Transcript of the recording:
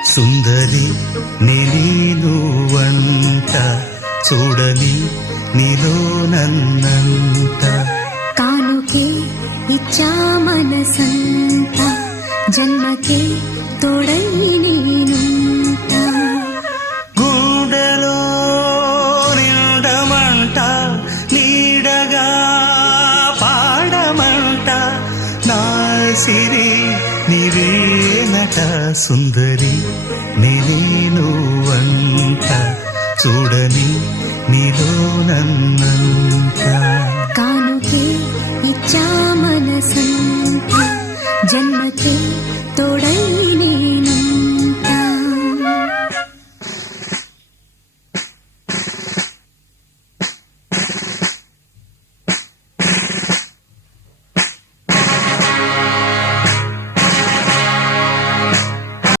సుందరి నేను వంట చూడని నీలో నన్నంత కానుకే ఇచ్చా మనసంత జన్మకే తోడై నేనుంట గుండెలో నిండమంట నీడగా పాడమంట నా సిరి నీవేనట సుందరి నేను వంట చూడని నీలో నన్నంత కానుకే ఇచ్చా మనసంత జన్మకే తోడై